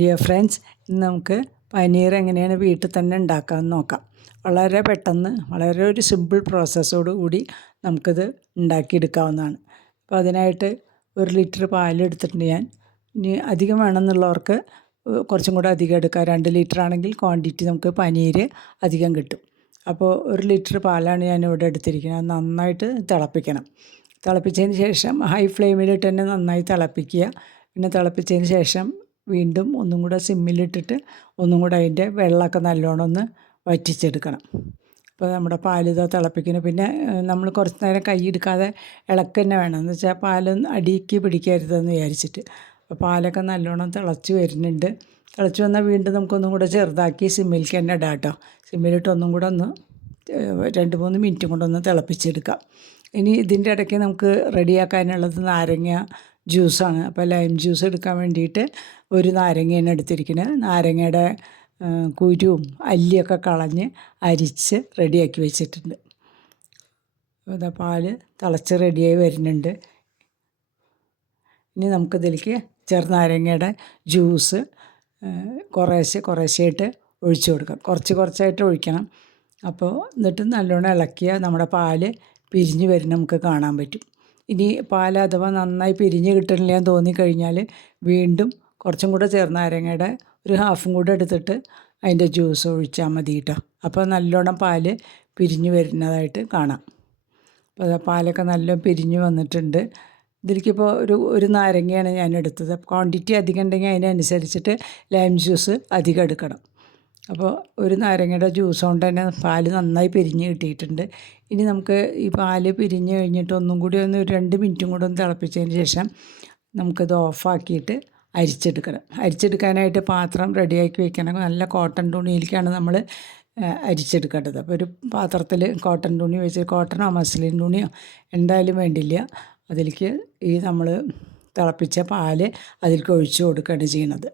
Dear friends ഇന്ന് നമുക്ക് പനീർ എങ്ങനെയാണ് വീട്ടിൽ തന്നെ ഉണ്ടാക്കാമെന്ന് നോക്കാം. വളരെ പെട്ടെന്ന് വളരെ ഒരു സിമ്പിൾ പ്രോസസ്സോട് കൂടി നമുക്കിത് ഉണ്ടാക്കിയെടുക്കാവുന്നതാണ്. അപ്പോൾ അതിനായിട്ട് ഒരു ലിറ്റർ പാലെടുത്തിട്ടുണ്ട് ഞാൻ. ഇനി അധികം വേണമെന്നുള്ളവർക്ക് കുറച്ചും കൂടെ അധികം എടുക്കാം. രണ്ട് ലിറ്റർ ആണെങ്കിൽ ക്വാണ്ടിറ്റി നമുക്ക് പനീർ അധികം കിട്ടും. അപ്പോൾ ഒരു ലിറ്റർ പാലാണ് ഞാൻ ഇവിടെ എടുത്തിരിക്കുന്നത് നന്നായിട്ട് തിളപ്പിക്കണം. തിളപ്പിച്ചതിന് ശേഷം ഹൈ ഫ്ലെയിമിലിട്ട് തന്നെ നന്നായി തിളപ്പിക്കുക. പിന്നെ തിളപ്പിച്ചതിന് ശേഷം വീണ്ടും ഒന്നും കൂടെ സിമ്മിലിട്ടിട്ട് ഒന്നും കൂടെ അതിന്റെ വെള്ളമൊക്കെ നല്ലോണം ഒന്ന് വറ്റിച്ചെടുക്കണം. അപ്പോൾ നമ്മുടെ പാൽ ഇതാ തിളപ്പിക്കുന്നു. പിന്നെ നമ്മൾ കുറച്ച് നേരം കൈ എടുക്കാതെ ഇളക്ക് തന്നെ വേണം. എന്ന് വെച്ചാൽ പാൽ അടിക്ക് പിടിക്കരുതെന്ന് വിചാരിച്ചിട്ട്. അപ്പോൾ പാലൊക്കെ നല്ലോണം തിളച്ച് വരുന്നുണ്ട്. തിളച്ച് വന്നാൽ വീണ്ടും നമുക്കൊന്നും കൂടെ ചെറുതാക്കി സിമ്മിലേക്ക് തന്നെ ഇടാം കേട്ടോ. സിമ്മിലിട്ട് ഒന്നും കൂടെ ഒന്ന് രണ്ട് മൂന്ന് മിനിറ്റും കൊണ്ടൊന്ന് തിളപ്പിച്ചെടുക്കാം. ഇനി ഇതിന്റെ ഇടയ്ക്ക് നമുക്ക് റെഡിയാക്കാനുള്ളത് നാരങ്ങ ജ്യൂസാണ്. അപ്പോൾ ലൈം ജ്യൂസ് എടുക്കാൻ വേണ്ടിയിട്ട് ഒരു നാരങ്ങയാണ് എടുത്തിരിക്കുന്നത് നാരങ്ങയുടെ കുരുവും അല്ലിയൊക്കെ കളഞ്ഞ് അരിച്ച് റെഡിയാക്കി വെച്ചിട്ടുണ്ട്. അതാ പാൽ തിളച്ച് റെഡിയായി വരുന്നുണ്ട്. ഇനി നമുക്കിതിലേക്ക് ചെറുനാരങ്ങയുടെ ജ്യൂസ് കുറേശ്ശെ കുറേശ്ശെയായിട്ട് ഒഴിച്ചു കൊടുക്കാം. കുറച്ച് കുറച്ചായിട്ട് ഒഴിക്കണം. അപ്പോൾ എന്നിട്ട് നല്ലോണം ഇളക്കിയാൽ നമ്മുടെ പാൽ പിരിഞ്ഞ് വരുന്ന നമുക്ക് കാണാൻ പറ്റും. ഇനി പാൽ അഥവാ നന്നായി പിരിഞ്ഞ് കിട്ടണില്ല എന്ന് തോന്നിക്കഴിഞ്ഞാൽ വീണ്ടും കുറച്ചും കൂടെ ചെറുനാരങ്ങയുടെ ഒരു ഹാഫും കൂടെ എടുത്തിട്ട് അതിന്റെ ജ്യൂസ് ഒഴിച്ചാൽ മതി കേട്ടോ. അപ്പോൾ നല്ലോണം പാൽ പിരിഞ്ഞ് വരുന്നതായിട്ട് കാണാം. അപ്പോൾ പാലൊക്കെ നല്ല പിരിഞ്ഞ് വന്നിട്ടുണ്ട്. ഇതിലേക്കിപ്പോൾ ഒരു ഒരു നാരങ്ങയാണ് ഞാൻ എടുത്തത്. ക്വാണ്ടിറ്റി അധികം ഉണ്ടെങ്കിൽ അതിനനുസരിച്ചിട്ട് ലൈം ജ്യൂസ് അധികം എടുക്കണം. അപ്പോൾ ഒരു നാരങ്ങയുടെ ജ്യൂസ് കൊണ്ട് തന്നെ പാൽ നന്നായി പിരിഞ്ഞ് കിട്ടിയിട്ടുണ്ട്. ഇനി നമുക്ക് ഈ പാൽ പിരിഞ്ഞ് കഴിഞ്ഞിട്ട് ഒന്നും കൂടി ഒന്ന് രണ്ട് മിനിറ്റും കൂടെ ഒന്ന് തിളപ്പിച്ചതിന് ശേഷം നമുക്കിത് ഓഫാക്കിയിട്ട് അരിച്ചെടുക്കണം. അരിച്ചെടുക്കാനായിട്ട് പാത്രം റെഡിയാക്കി വെക്കണം. നല്ല കോട്ടൺ തുണിയിലേക്കാണ് നമ്മൾ അരിച്ചെടുക്കേണ്ടത്. അപ്പോൾ ഒരു പാത്രത്തിൽ കോട്ടൺ തുണി വെച്ച് കോട്ടണോ മസ്ലിൻ തുണിയോ എന്തായാലും വേണ്ടില്ല. അതിലേക്ക് ഈ നമ്മൾ തിളപ്പിച്ച പാൽ അതിലേക്ക് ഒഴിച്ചു കൊടുക്കുകയാണ് ചെയ്യണത്.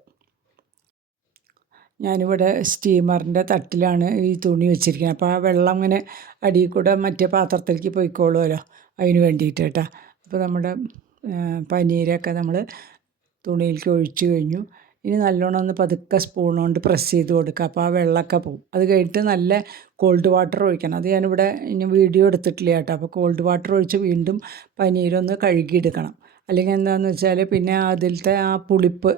ഞാനിവിടെ സ്റ്റീമറിന്റെ തട്ടിലാണ് ഈ തുണി വെച്ചിരിക്കുന്നത്. അപ്പോൾ ആ വെള്ളം ഇങ്ങനെ അടിയിൽ കൂടെ മറ്റേ പാത്രത്തിലേക്ക് പോയിക്കോളുമല്ലോ അതിന് വേണ്ടിയിട്ട് കേട്ടോ. അപ്പോൾ നമ്മുടെ പനീരൊക്കെ നമ്മൾ തുണിയിലേക്ക് ഒഴിച്ചു കഴിഞ്ഞു. ഇനി നല്ലോണം ഒന്ന് പതുക്കെ സ്പൂൺ കൊണ്ട് പ്രസ് ചെയ്ത് കൊടുക്കുക. അപ്പോൾ ആ വെള്ളമൊക്കെ പോകും. അത് കഴിഞ്ഞിട്ട് നല്ല കോൾഡ് വാട്ടർ ഒഴിക്കണം. അത് ഞാനിവിടെ ഇനി വീഡിയോ എടുത്തിട്ടില്ല കേട്ടോ. അപ്പോൾ കോൾഡ് വാട്ടർ ഒഴിച്ച് വീണ്ടും പനീരൊന്ന് കഴുകിയെടുക്കണം. അല്ലെങ്കിൽ എന്താണെന്ന് വെച്ചാൽ പിന്നെ അതിലത്തെ ആ പുളിപ്പ്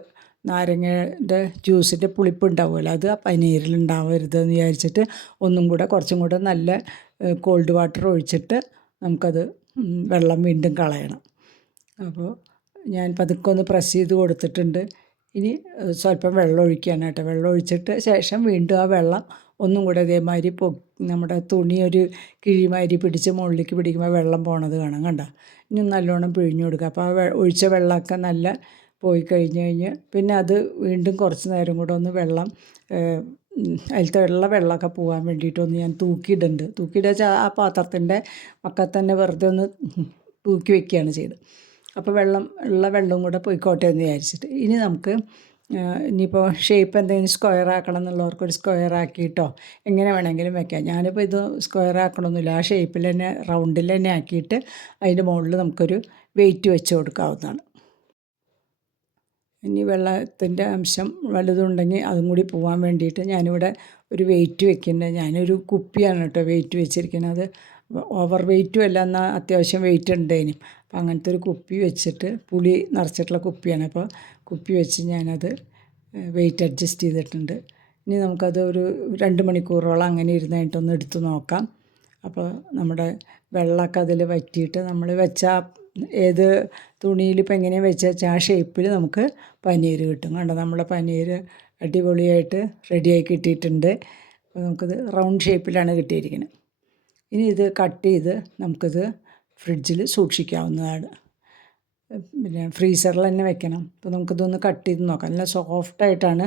നാരങ്ങയുടെ ജ്യൂസിന്റെ പുളിപ്പ് ഉണ്ടാവുമല്ലോ അത് പനീരിൽ ഉണ്ടാവരുതെന്ന് വിചാരിച്ചിട്ട് ഒന്നും കൂടെ കുറച്ചും കൂടെ നല്ല കോൾഡ് വാട്ടർ ഒഴിച്ചിട്ട് നമുക്കത് വെള്ളം വീണ്ടും കളയണം. അപ്പോൾ ഞാൻ പതുക്കെ ഒന്ന് പ്രസ് ചെയ്ത് കൊടുത്തിട്ടുണ്ട്. ഇനി സ്വല്പം വെള്ളം ഒഴിക്കുകയാണ് കേട്ടോ. വെള്ളം ഒഴിച്ചിട്ട് ശേഷം വീണ്ടും ആ വെള്ളം ഒന്നും കൂടെ ഇതേമാതിരി പൊ നമ്മുടെ തുണി ഒരു കിഴിമാതിരി പിടിച്ച് മുകളിലേക്ക് പിടിക്കുമ്പോൾ വെള്ളം പോണത് കാണാം. കണ്ടോ? ഇനി നല്ലോണം പിഴിഞ്ഞു കൊടുക്കുക. അപ്പോൾ ആ ഒഴിച്ച വെള്ളമൊക്കെ നല്ല പോയി കഴിഞ്ഞ് കഴിഞ്ഞ് പിന്നെ അത് വീണ്ടും കുറച്ച് നേരം കൂടെ ഒന്ന് വെള്ളം അതിലത്തെ വെള്ള വെള്ളമൊക്കെ പോകാൻ വേണ്ടിയിട്ടൊന്ന് ഞാൻ തൂക്കിയിടുന്നുണ്ട്. തൂക്കിയിടുക വെച്ചാൽ ആ പാത്രത്തിന്റെ പക്കത്ത് തന്നെ വെറുതെ ഒന്ന് തൂക്കി വെക്കുകയാണ് ചെയ്തത്. അപ്പോൾ വെള്ളം ഉള്ള വെള്ളം കൂടെ പോയിക്കോട്ടെ എന്ന് വിചാരിച്ചിട്ട്. ഇനി നമുക്ക് ഇനിയിപ്പോൾ ഷേപ്പ് എന്തെങ്കിലും സ്ക്വയർ ആക്കണം എന്നുള്ളവർക്ക് ഒരു സ്ക്വയർ ആക്കിയിട്ടോ എങ്ങനെ വേണമെങ്കിലും വെക്കാം. ഞാനിപ്പോൾ ഇത് സ്ക്വയർ ആക്കണമെന്നില്ല ആ ഷേപ്പിൽ തന്നെ റൗണ്ടിൽ തന്നെ ആക്കിയിട്ട് അതിന്റെ മുകളിൽ നമുക്കൊരു വെയിറ്റ് വെച്ച് കൊടുക്കാവുന്നതാണ്. ഇനി വെള്ളത്തിന്റെ അംശം വലുതുണ്ടെങ്കിൽ അതും കൂടി പോകാൻ വേണ്ടിയിട്ട് ഞാനിവിടെ ഒരു വെയിറ്റ് വെക്കുന്നുണ്ട് ഞാനൊരു കുപ്പിയാണ് കേട്ടോ വെയിറ്റ് വെച്ചിരിക്കുന്നത്. ഓവർ വെയിറ്റും അല്ല എന്നാൽ അത്യാവശ്യം വെയിറ്റ് ഉണ്ടേനും. അപ്പം അങ്ങനത്തെ ഒരു കുപ്പി വെച്ചിട്ട് പുളി നിറച്ചിട്ടുള്ള കുപ്പിയാണ്. അപ്പോൾ കുപ്പി വെച്ച് ഞാനത് വെയിറ്റ് അഡ്ജസ്റ്റ് ചെയ്തിട്ടുണ്ട്. ഇനി നമുക്കത് ഒരു രണ്ട് മണിക്കൂറോളം അങ്ങനെ ഇരുന്നായിട്ടൊന്ന് എടുത്തു നോക്കാം. അപ്പോൾ നമ്മുടെ വെള്ളമൊക്കെ അതിൽ വറ്റിയിട്ട് നമ്മൾ വെച്ച ഏത് തുണിയിൽ ഇപ്പം എങ്ങനെയാണ് വെച്ചാൽ ആ ഷേപ്പിൽ നമുക്ക് പനീർ കിട്ടും. കണ്ടോ? നമ്മളെ പനീർ അടിപൊളിയായിട്ട് റെഡിയായി കിട്ടിയിട്ടുണ്ട്. അപ്പോൾ നമുക്കിത് റൗണ്ട് ഷേപ്പിലാണ് കിട്ടിയിരിക്കുന്നത്. ഇനി ഇത് കട്ട് ചെയ്ത് നമുക്കിത് ഫ്രിഡ്ജിൽ സൂക്ഷിക്കാവുന്നതാണ്. പിന്നെ ഫ്രീസറിൽ തന്നെ വെക്കണം. അപ്പോൾ നമുക്കിതൊന്ന് കട്ട് ചെയ്ത് നോക്കാം. നല്ല സോഫ്റ്റായിട്ടാണ്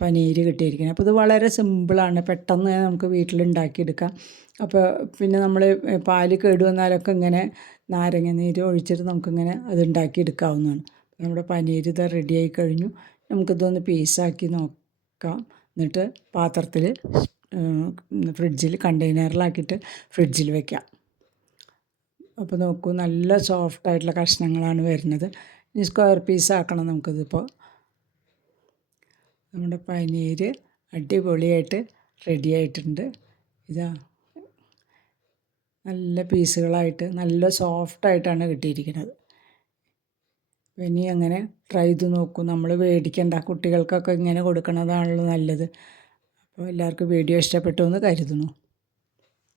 പനീർ കിട്ടിയിരിക്കുന്നത്. അപ്പോൾ ഇത് വളരെ സിമ്പിളാണ് പെട്ടെന്ന് നമുക്ക് വീട്ടിലുണ്ടാക്കിയെടുക്കാം അപ്പോൾ പിന്നെ നമ്മൾ പാൽ കേടുവന്നാലൊക്കെ ഇങ്ങനെ നാരങ്ങ നീര് ഒഴിച്ചിട്ട് നമുക്കിങ്ങനെ അത് ഉണ്ടാക്കിയെടുക്കാവുന്നതാണ് നമ്മുടെ പനീർ ഇത് റെഡിയായി കഴിഞ്ഞു. നമുക്കിതൊന്ന് പീസാക്കി നോക്കാം. എന്നിട്ട് പാത്രത്തിൽ ഫ്രിഡ്ജിൽ കണ്ടെയ്നറിലാക്കിയിട്ട് ഫ്രിഡ്ജിൽ വെക്കാം. അപ്പോൾ നോക്കൂ നല്ല സോഫ്റ്റ് ആയിട്ടുള്ള കഷ്ണങ്ങളാണ് വരുന്നത്. ഇനി സ്ക്വയർ പീസ് ആക്കണം നമുക്കിതിപ്പോൾ നമ്മുടെ പനീർ അടിപൊളിയായിട്ട് റെഡി ആയിട്ടുണ്ട്. ഇതാ. നല്ല പീസുകളായിട്ട് നല്ല സോഫ്റ്റായിട്ടാണ് കിട്ടിയിരിക്കുന്നത്. ഇനി അങ്ങനെ ട്രൈ ചെയ്ത് നോക്കൂ. നമ്മൾ മേടിക്കണ്ട കുട്ടികൾക്കൊക്കെ ഇങ്ങനെ കൊടുക്കുന്നതാണല്ലോ നല്ലത്. അപ്പോൾ എല്ലാവർക്കും വീഡിയോ ഇഷ്ടപ്പെട്ടു എന്ന് കരുതുന്നു.